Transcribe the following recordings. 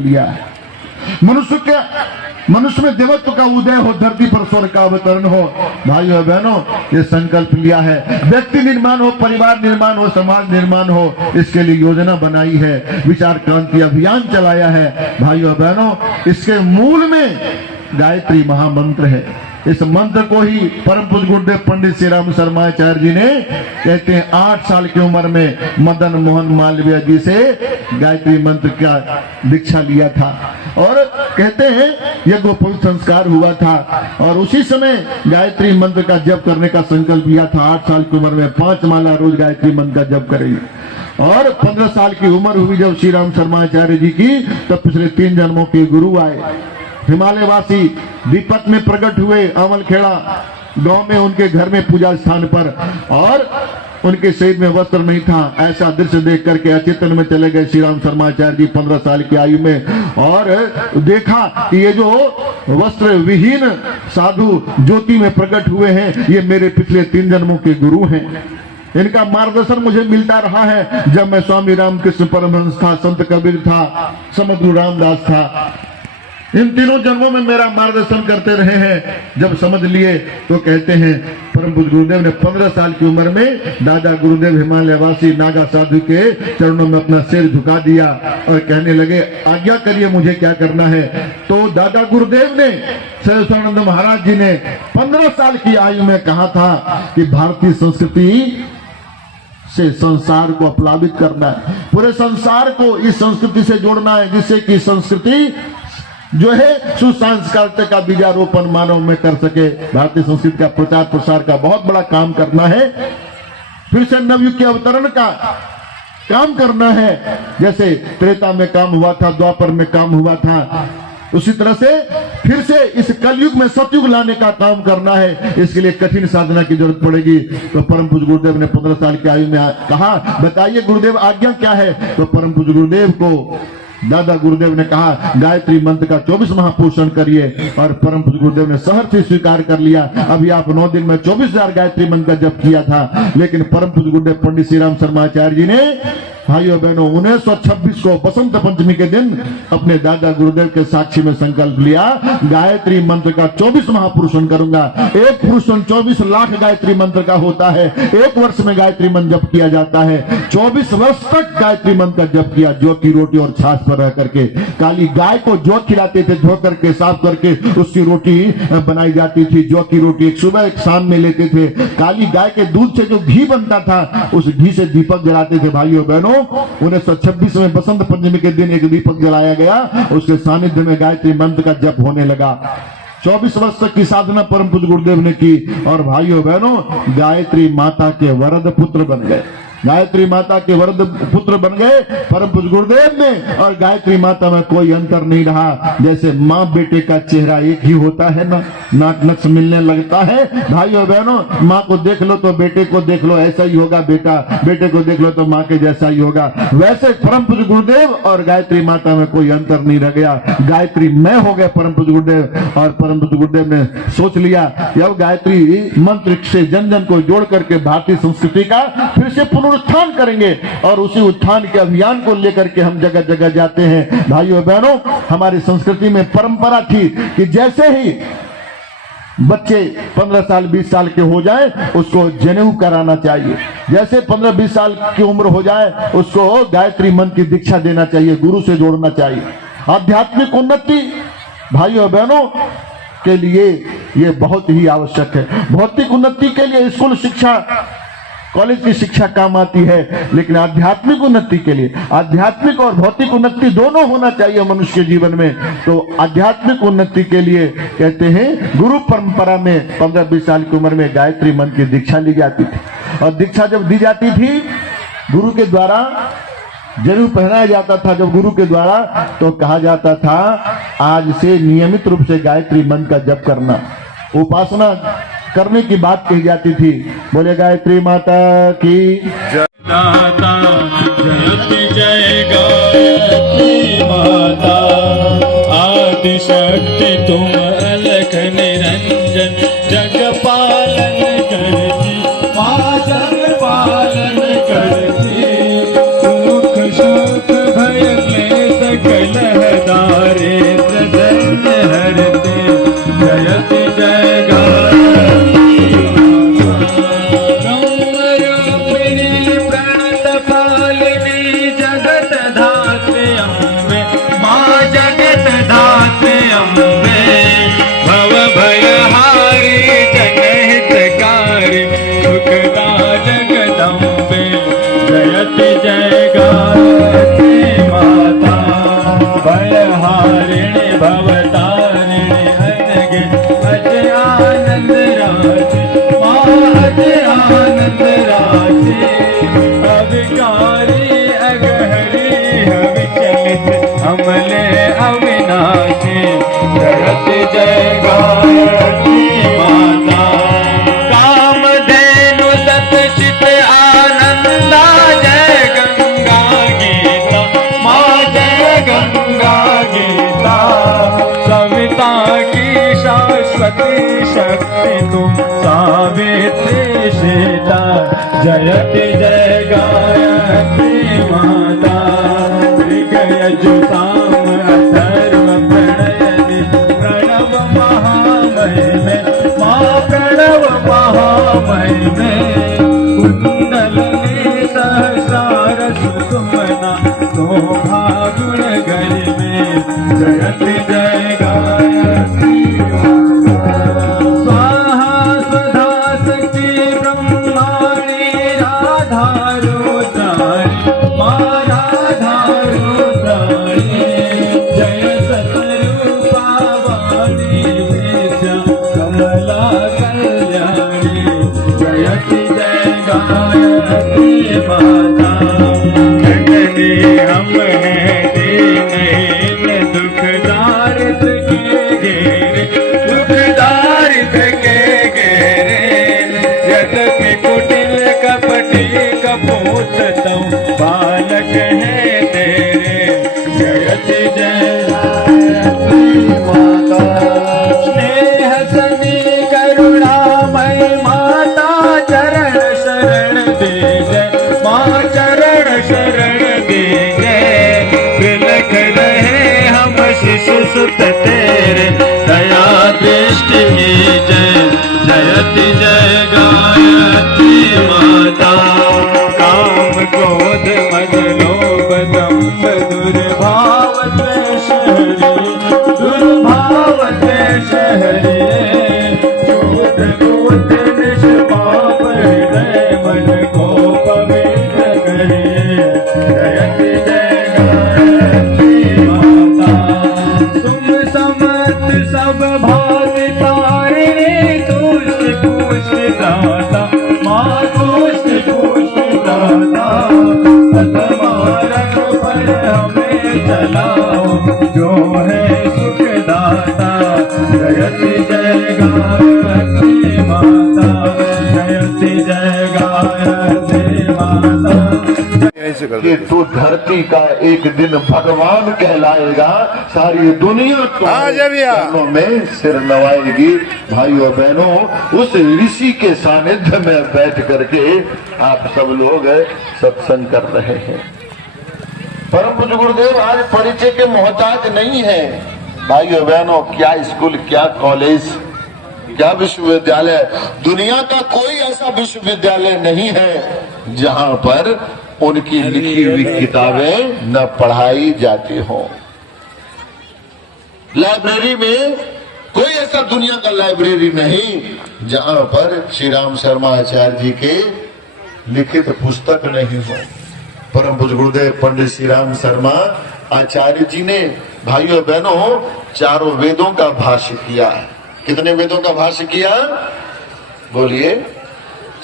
लिया है। मनुष्य में देवत्व का उदय हो, धरती पर स्वर्ग का अवतरण हो। भाइयों बहनों, ये संकल्प लिया है। व्यक्ति निर्माण हो, परिवार निर्माण हो, समाज निर्माण हो, इसके लिए योजना बनाई है, विचार क्रांति अभियान चलाया है। भाइयों बहनों, इसके मूल में गायत्री महामंत्र है। इस मंत्र को ही परम पूज्य गुरुदेव पंडित श्री राम शर्माचार्य जी ने कहते हैं 8 साल की उम्र में मदन मोहन मालवीय जी से गायत्री मंत्र का दीक्षा लिया था और कहते हैं यह पवित्र संस्कार हुआ था और उसी समय गायत्री मंत्र का जप करने का संकल्प लिया था। 8 साल की उम्र में 5 माला रोज गायत्री मंत्र का जप करेंगे और 15 साल की उम्र हुई जब श्री राम शर्माचार्य जी की, तब पिछले 3 जन्मों के गुरु आए। हिमालय वासी दीपक में प्रकट हुए अमलखेड़ा गांव में, उनके घर में पूजा स्थान पर, और उनके शरीर में वस्त्र नहीं था। ऐसा दृश्य देख करके अचेतन में चले गए श्री राम शर्माचार्य जी 15 साल की आयु में और देखा कि ये जो वस्त्र विहीन साधु ज्योति में प्रकट हुए हैं, ये मेरे पिछले 3 जन्मों के गुरु हैं। इनका मार्गदर्शन मुझे मिलता रहा है जब मैं स्वामी रामकृष्ण परमहंस था, संत कबीर था, समग्र रामदास था। इन तीनों जन्मों में मेरा मार्गदर्शन करते रहे हैं। जब समझ लिए तो कहते हैं परम पूज्य गुरुदेव ने 15 साल की उम्र में दादा गुरुदेव हिमालयवासी नागा साधु के चरणों में अपना सिर झुका दिया और कहने लगे आज्ञा करिए मुझे क्या करना है। तो दादा गुरुदेव ने सहजानंद महाराज जी ने 15 साल की आयु में कहा था कि भारतीय संस्कृति से संसार को अपलावित करना है, पूरे संसार को इस संस्कृति से जोड़ना है, जिससे कि संस्कृति जो है सुसंस्कारिता का बीजारोपण मानव में कर सके। भारतीय संस्कृति का प्रचार प्रसार का बहुत बड़ा काम करना है, फिर से नवयुग के अवतरण का काम करना है। जैसे त्रेता में काम हुआ था, द्वापर में काम हुआ था, उसी तरह से फिर से इस कलयुग में सतयुग लाने का काम करना है। इसके लिए कठिन साधना की जरूरत पड़ेगी। तो परम पूज्य गुरुदेव ने 15 साल की आयु में कहा बताइए गुरुदेव आज्ञा क्या है। तो परम पूज्य गुरुदेव को दादा गुरुदेव ने कहा गायत्री मंत्र का 24 महापोषण करिए और परम पूज्य गुरुदेव ने सहर्ष से स्वीकार कर लिया। अभी आप 9 दिन में 24,000 गायत्री मंत्र का जप किया था, लेकिन परम पूज्य गुरुदेव पंडित श्री राम शर्माचार्य जी ने भाइयों बहनों 1926 को बसंत पंचमी के दिन अपने दादा गुरुदेव के साक्षी में संकल्प लिया गायत्री मंत्र का 24 महापुरुषन करूंगा। एक पुरुषन 24 लाख गायत्री मंत्र का होता है। 1 वर्ष में गायत्री मंत्र जप किया जाता है। 24 वर्ष तक गायत्री मंत्र का जप किया, जौ की रोटी और छाछ पर रह करके। काली गाय को जौ खिलाते थे, धो करके साफ करके उसकी रोटी बनाई जाती थी। जौ की रोटी एक सुबह एक शाम में लेते थे। काली गाय के दूध से जो घी बनता था उस घी से दीपक जलाते थे। भाइयों बहनों 1926 में बसंत पंचमी के दिन एक दीपक जलाया गया, उसके सानिध्य में गायत्री मंत्र का जप होने लगा। 24 वर्ष तक की साधना परम पूज्य गुरुदेव ने की और भाइयों बहनों गायत्री माता के वरद पुत्र बन गए। गायत्री माता के वरद पुत्र बन गए परम पूज्य गुरुदेव ने। और गायत्री माता में कोई अंतर नहीं रहा। जैसे माँ बेटे का चेहरा एक ही होता है ना, नाक नक्श मिलने लगता है। भाइयों बहनों माँ को देख लो तो बेटे को देख लो ऐसा ही होगा, बेटे को देख लो तो माँ के जैसा ही होगा। वैसे परम पूज्य गुरुदेव और गायत्री माता में कोई अंतर नहीं रह गया। गायत्री मैं हो गए परम पूज्य गुरुदेव। और परम पूज्य गुरुदेव ने सोच लिया कि अब गायत्री मंत्र से जन जन को जोड़ करके भारतीय संस्कृति का फिर से उत्थान करेंगे और उसी उत्थान के अभियान को लेकर के हम जगह जगह जाते हैं। भाइयों बहनों हमारी संस्कृति में परंपरा थी कि जैसे ही बच्चे 15 साल 20 साल के हो जाए उसको जनेऊ कराना चाहिए। जैसे 15-20 साल की उम्र हो जाए उसको गायत्री मंत्र की दीक्षा देना चाहिए, गुरु से जोड़ना चाहिए। आध्यात्मिक उन्नति भाइयों बहनों के लिए ये बहुत ही आवश्यक है। भौतिक उन्नति के लिए स्कूल शिक्षा कॉलेज की शिक्षा काम आती है, लेकिन आध्यात्मिक उन्नति के लिए आध्यात्मिक और भौतिक उन्नति दोनों होना चाहिए मनुष्य के जीवन में। तो आध्यात्मिक उन्नति के लिए कहते हैं गुरु परंपरा में 15-20 साल की उम्र में गायत्री मंत्र की दीक्षा ली जाती थी। और दीक्षा जब दी जाती थी गुरु के द्वारा जनेऊ पहनाया जाता था। जब गुरु के द्वारा तो कहा जाता था आज से नियमित रूप से गायत्री मंत्र का जप करना, उपासना करने की बात कही जाती थी। बोले गायत्री माता की जय। दाता जय गायत्री माता आदि शक्ति तुम अलख निरंजन जग पालन करती माँ जग पालन करती सुख सुख भय क्लेश कलह सविता की शाश्वती शक्ति तुम सावित्री सीता जयति जय गायत्री माता ऋगयजुताम अथर्व प्रणयनि प्रणव महामहिमे माँ प्रणव महामहिमे कुंडलिनी सहस्रार सुषुम्ना शोभा गुण गरिमे जयति जय गायत्री स्वाहा स्वधा शक्ति ब्रह्माणि राधा रुद्राणि माँ राधा रुद्राणि जय सतरूपा वाणी विद्या कमला कल्याणी जयति जय गायत्री माता जननी हम हैं दीनहीन दुख दारिद्र के घेरे दुख दारिद्र के घेरे यद्यपि कुटिल कपटी कपूत तुम बालक है तेरे जयति जय गायत्री माता स्नेह सनी करुणामय माता चरण शरण दे जय माँ चरण शरण दे जय बिलख रहे हम शिशु सुत तेरे दया दृष्टि जय जयति जय गायत्री माता काम क्रोध मद लोभ दंभ दुर्भाव द्वेष हरि दुर्भाव द्वेष हरि शोध क्रोध निष्पाप हृदय मन को पवित्र करे जयति जय गायत्री माता तुम समर्थ सब भाग तारिणी तुष्ट पुष्ट दाता माँ तुष्ट पुष्ट दाता सतमार्ग पर हमें चलाओ जो है सुखदाता जयति जय गायत्री माता जयति जय गायत्री माता कि तू धरती का एक दिन भगवान कहलाएगा, सारी दुनिया चरणों में सिर नवाएगी। भाइयों बहनों, उस ऋषि के सानिध्य में बैठ करके आप सब लोग सत्संग कर रहे हैं। परम पूज्य गुरुदेव आज परिचय के मोहताज नहीं है। भाइयों बहनों, क्या स्कूल, क्या कॉलेज, क्या विश्वविद्यालय, दुनिया का कोई ऐसा विश्वविद्यालय नहीं है जहां पर उनकी लिखी हुई किताबें न पढ़ाई जाती हो। लाइब्रेरी में कोई ऐसा दुनिया का लाइब्रेरी नहीं जहां पर श्री राम शर्मा आचार्य जी के लिखित पुस्तक नहीं हो। परम पूज्य गुरुदेव पंडित श्री राम शर्मा आचार्य जी ने भाइयों बहनों चारों वेदों का भाष्य किया। कितने वेदों का भाष्य किया? बोलिए।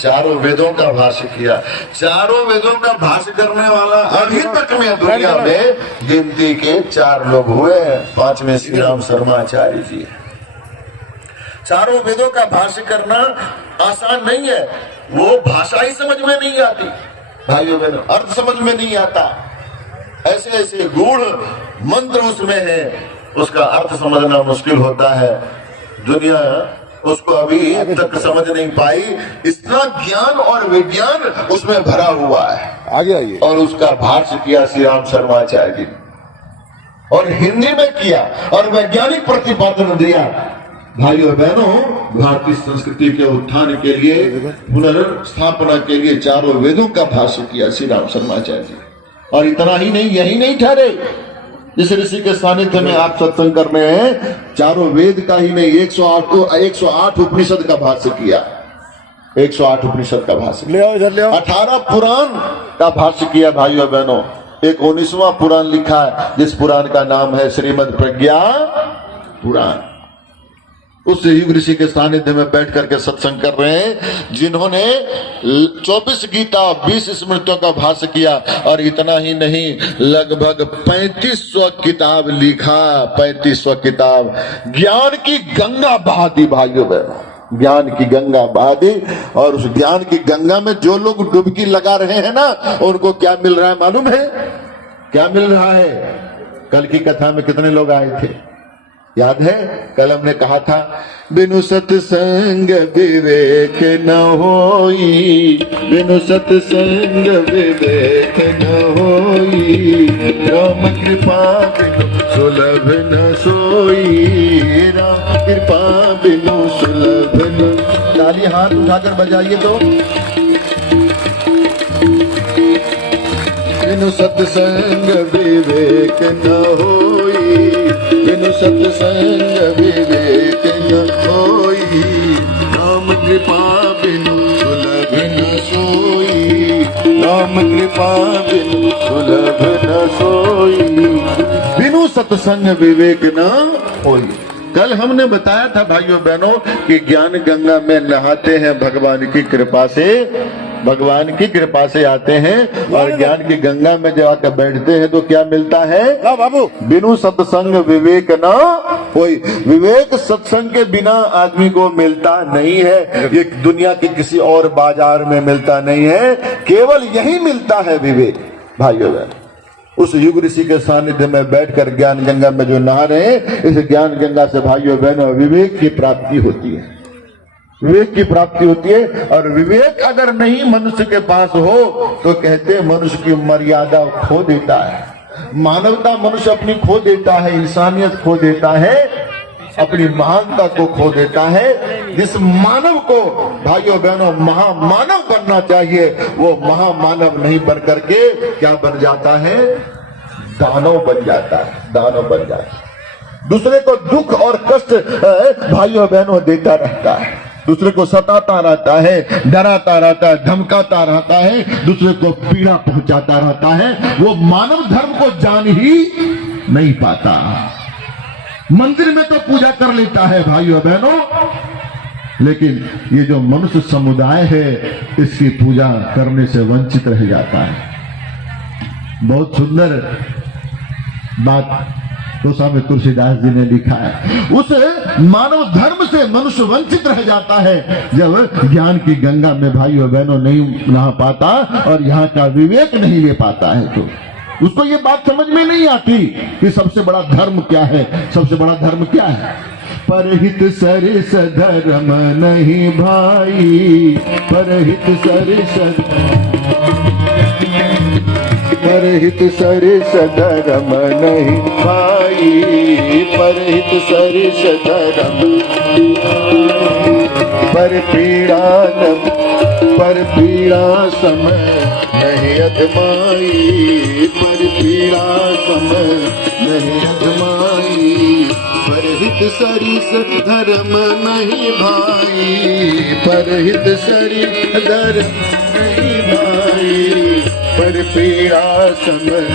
चारों वेदों का भाष्य किया। चारों वेदों का भाष्य करने वाला अभी तक में दुनिया में गिनती के 4 लोग हुए। 5वें श्री राम शर्मा आचार्य जी। चारों वेदों का भाष्य करना आसान नहीं है। वो भाषा ही समझ में नहीं आती भाइयों बहनों, अर्थ समझ में नहीं आता। ऐसे ऐसे गूढ़ मंत्र उसमें है, उसका अर्थ समझना मुश्किल होता है। दुनिया उसको अभी तक समझ नहीं पाई। इतना ज्ञान और विज्ञान उसमें भरा हुआ है। आगे और उसका भाष्य किया श्री राम शर्मा आचार्य जी, और हिंदी में किया और वैज्ञानिक प्रतिपादन दिया। भाइयों बहनों, भारतीय संस्कृति के उत्थान के लिए, पुनर्स्थापना के लिए चारों वेदों का भाष्य किया श्री राम शर्मा आचार्य जी। और इतना ही नहीं, यही नहीं ठहरे। इस ऋषि के सानिध्य में आप सत्संग कर रहे हैं। चारों वेद का ही नहीं, 108 उपनिषद का भाष्य किया। 108 उपनिषद का भाष्य, ले आओ इधर ले आओ। 18 पुराण का भाष्य किया। भाइयों बहनों, एक 19वां पुराण लिखा है, जिस पुराण का नाम है श्रीमद् प्रज्ञा पुराण। उस युग ऋषि के सानिध्य में बैठ करके सत्संग कर रहे हैं, जिन्होंने 24 गीता 20 स्मृतियों का भाष्य किया। और इतना ही नहीं, लगभग 3500 किताब लिखा। 3500 किताब, ज्ञान की गंगा बहा दी भाइयों बहनों, ज्ञान की गंगा बहा दी। और उस ज्ञान की गंगा में जो लोग डुबकी लगा रहे हैं ना, उनको क्या मिल रहा है मालूम है? क्या मिल रहा है? कल की कथा में कितने लोग आए थे? याद है कल हमने कहा था, बिनु सत्संग विवेक न होई, बिनु सत्संग विवेक न होई, राम कृपा बिनु सुलभ न सोई, राम कृपा बिनु सुलभ न। ताली हाथ उठाकर बजाइए तो। बिनु सत्संग विवेक न होई, बिनु सत्संग विवेक न होई, राम कृपा बिनु सुलभ न सोई, राम कृपा बिनु सुलभ न सोई, बिनु सत्संग विवेक न होई। कल हमने बताया था भाइयों बहनों कि ज्ञान गंगा में नहाते हैं भगवान की कृपा से, भगवान की कृपा से आते हैं और ज्ञान की गंगा में जब आकर बैठते हैं तो क्या मिलता है बाबू? बिनु सत्संग विवेक न होई। विवेक सत्संग के बिना आदमी को मिलता नहीं है, ये दुनिया के किसी और बाजार में मिलता नहीं है, केवल यही मिलता है विवेक। भाइयों बहन, उस युग ऋषि के सानिध्य में बैठकर ज्ञान गंगा में जो नहा रहे हैं, इस ज्ञान गंगा से भाइयों बहनों विवेक की प्राप्ति होती है, विवेक की प्राप्ति होती है। और विवेक अगर नहीं मनुष्य के पास हो तो कहते हैं मनुष्य की मर्यादा खो देता है, मानवता मनुष्य अपनी खो देता है, इंसानियत खो देता है, अपनी महानता को खो देता है। जिस मानव को भाइयों बहनों महामानव बनना चाहिए, वो महामानव नहीं बन करके क्या बन जाता है? दानव बन जाता है, दानव बन जाता है। दूसरे को दुख और कष्ट भाइयों बहनों देता रहता है, दूसरे को सताता रहता है, डराता रहता है, धमकाता रहता है, दूसरे को पीड़ा पहुंचाता रहता है। वो मानव धर्म को जान ही नहीं पाता। मंदिर में तो पूजा कर लेता है भाइयों बहनों, लेकिन ये जो मनुष्य समुदाय है इसकी पूजा करने से वंचित रह जाता है। बहुत सुंदर बात गोस्वामी तुलसीदास जी ने लिखा है। उस मानव धर्म से मनुष्य वंचित रह जाता है जब ज्ञान की गंगा में भाइयों बहनों नहीं नहा पाता और यहाँ का विवेक नहीं ले पाता है, तो उसको ये बात समझ में नहीं आती कि सबसे बड़ा धर्म क्या है, सबसे बड़ा धर्म क्या है। परहित सरिस धर्म नहीं भाई, परहित सरिस, परहित सरिस धर्म नहीं भाई, परहित सरिस धर्म, पर पीड़ा न, पर पीड़ा समय नहीं अधमाई, पर पीड़ा समय नहीं अधमाई, परहित सरिस धर्म नहीं भाई, परहित सरिस धर्म नहीं भाई, पर पीड़ा समय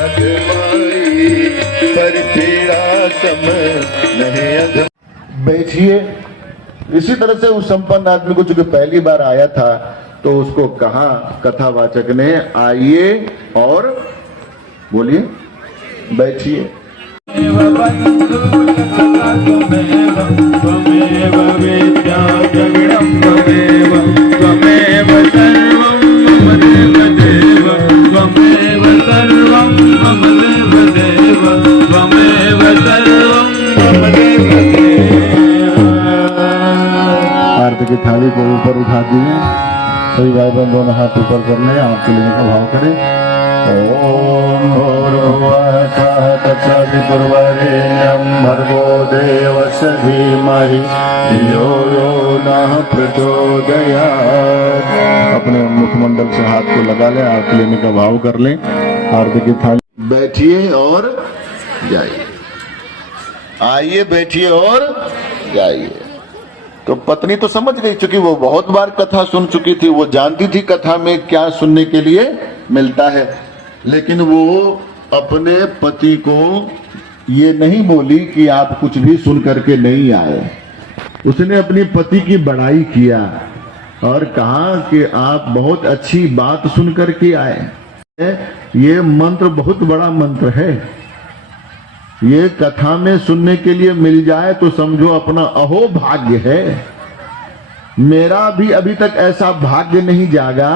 अधमाई, पर पीड़ा समय नहीं अधमाई। बैठिए। इसी तरह से उस संपन्न आदमी को जो पहली बार आया था तो उसको कहा कथावाचक ने, आइए और बोलिए, बैठिए। आरती की थाली को ऊपर उठा दिए, सभी भाई बहन दोनों हाथ ऊपर कर ले, आपके लिए का भाव करें। ओम भर्गो देवस्य धीमहि धियो यो नः प्रचोदयात्। अपने मुखमंडल से हाथ को लगा ले, आरती लेने का भाव कर लें। आरती की थाली। बैठिए और जाइए, आइए बैठिए और जाइए। तो पत्नी तो समझ गई, चूंकि वो बहुत बार कथा सुन चुकी थी, वो जानती थी कथा में क्या सुनने के लिए मिलता है, लेकिन वो अपने पति को ये नहीं बोली कि आप कुछ भी सुन करके नहीं आए। उसने अपने पति की बड़ाई किया और कहा कि आप बहुत अच्छी बात सुन करके आए। ये मंत्र बहुत बड़ा मंत्र है, ये कथा में सुनने के लिए मिल जाए तो समझो अपना अहो भाग्य है। मेरा भी अभी तक ऐसा भाग्य नहीं जागा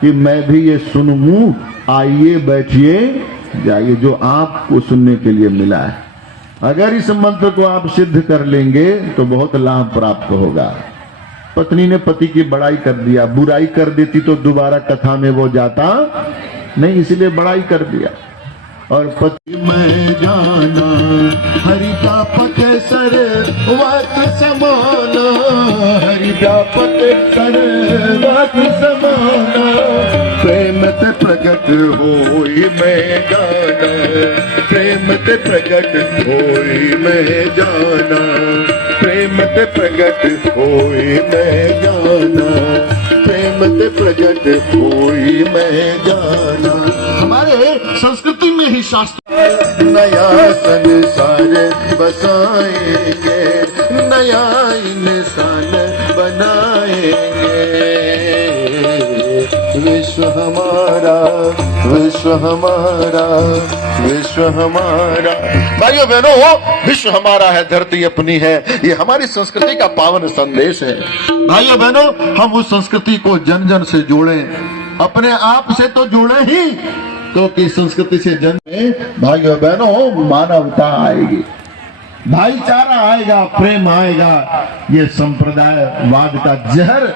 कि मैं भी ये सुनूं। आइए बैठिए जाइए, जो आपको सुनने के लिए मिला है। अगर इस मंत्र को आप सिद्ध कर लेंगे तो बहुत लाभ प्राप्त होगा। पत्नी ने पति की बड़ाई कर दिया, बुराई कर देती तो दोबारा कथा में वो जाता नहीं, इसलिए बड़ाई कर दिया। और पति मैं जाना हरि का पथ सर वात समाना, हरि का पथ सर वात समाना, प्रेम ते प्रकट होई मैं जाना, प्रेम ते प्रकट होई मैं जाना, प्रेम ते प्रकट होई मैं जाना, प्रेम ते प्रकट होई मैं जाना। हमारे संस्कृति में ही शास्त्र नया संसार बसाएंगे, नया इंसान बनाएंगे। विश्व हमारा, विश्व हमारा, विश्व हमारा। भाइयों बहनों, विश्व हमारा है, धरती अपनी है, ये हमारी संस्कृति का पावन संदेश है। भाइयों बहनों, हम उस संस्कृति को जन जन से जोड़ें, अपने आप से तो जोड़े ही, क्योंकि संस्कृति से जन में भाइयों बहनों मानवता आएगी, भाईचारा आएगा, प्रेम आएगा, ये संप्रदायवाद का जहर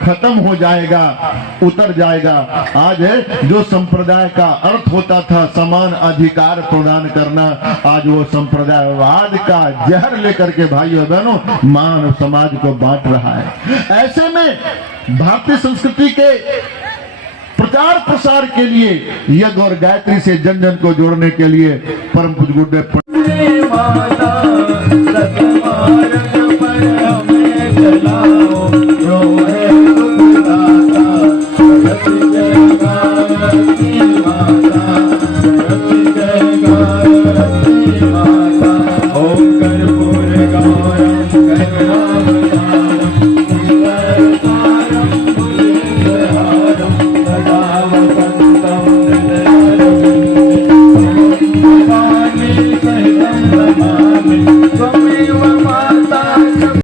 खत्म हो जाएगा, उतर जाएगा। आज जो संप्रदाय का अर्थ होता था समान अधिकार प्रदान करना, आज वो संप्रदायवाद का जहर लेकर के भाइयों बहनों मानव समाज को बांट रहा है। ऐसे में भारतीय संस्कृति के प्रचार प्रसार के लिए यज्ञ और गायत्री से जन जन को जोड़ने के लिए परम पूज्य गुरुदेव माता सतमार्ग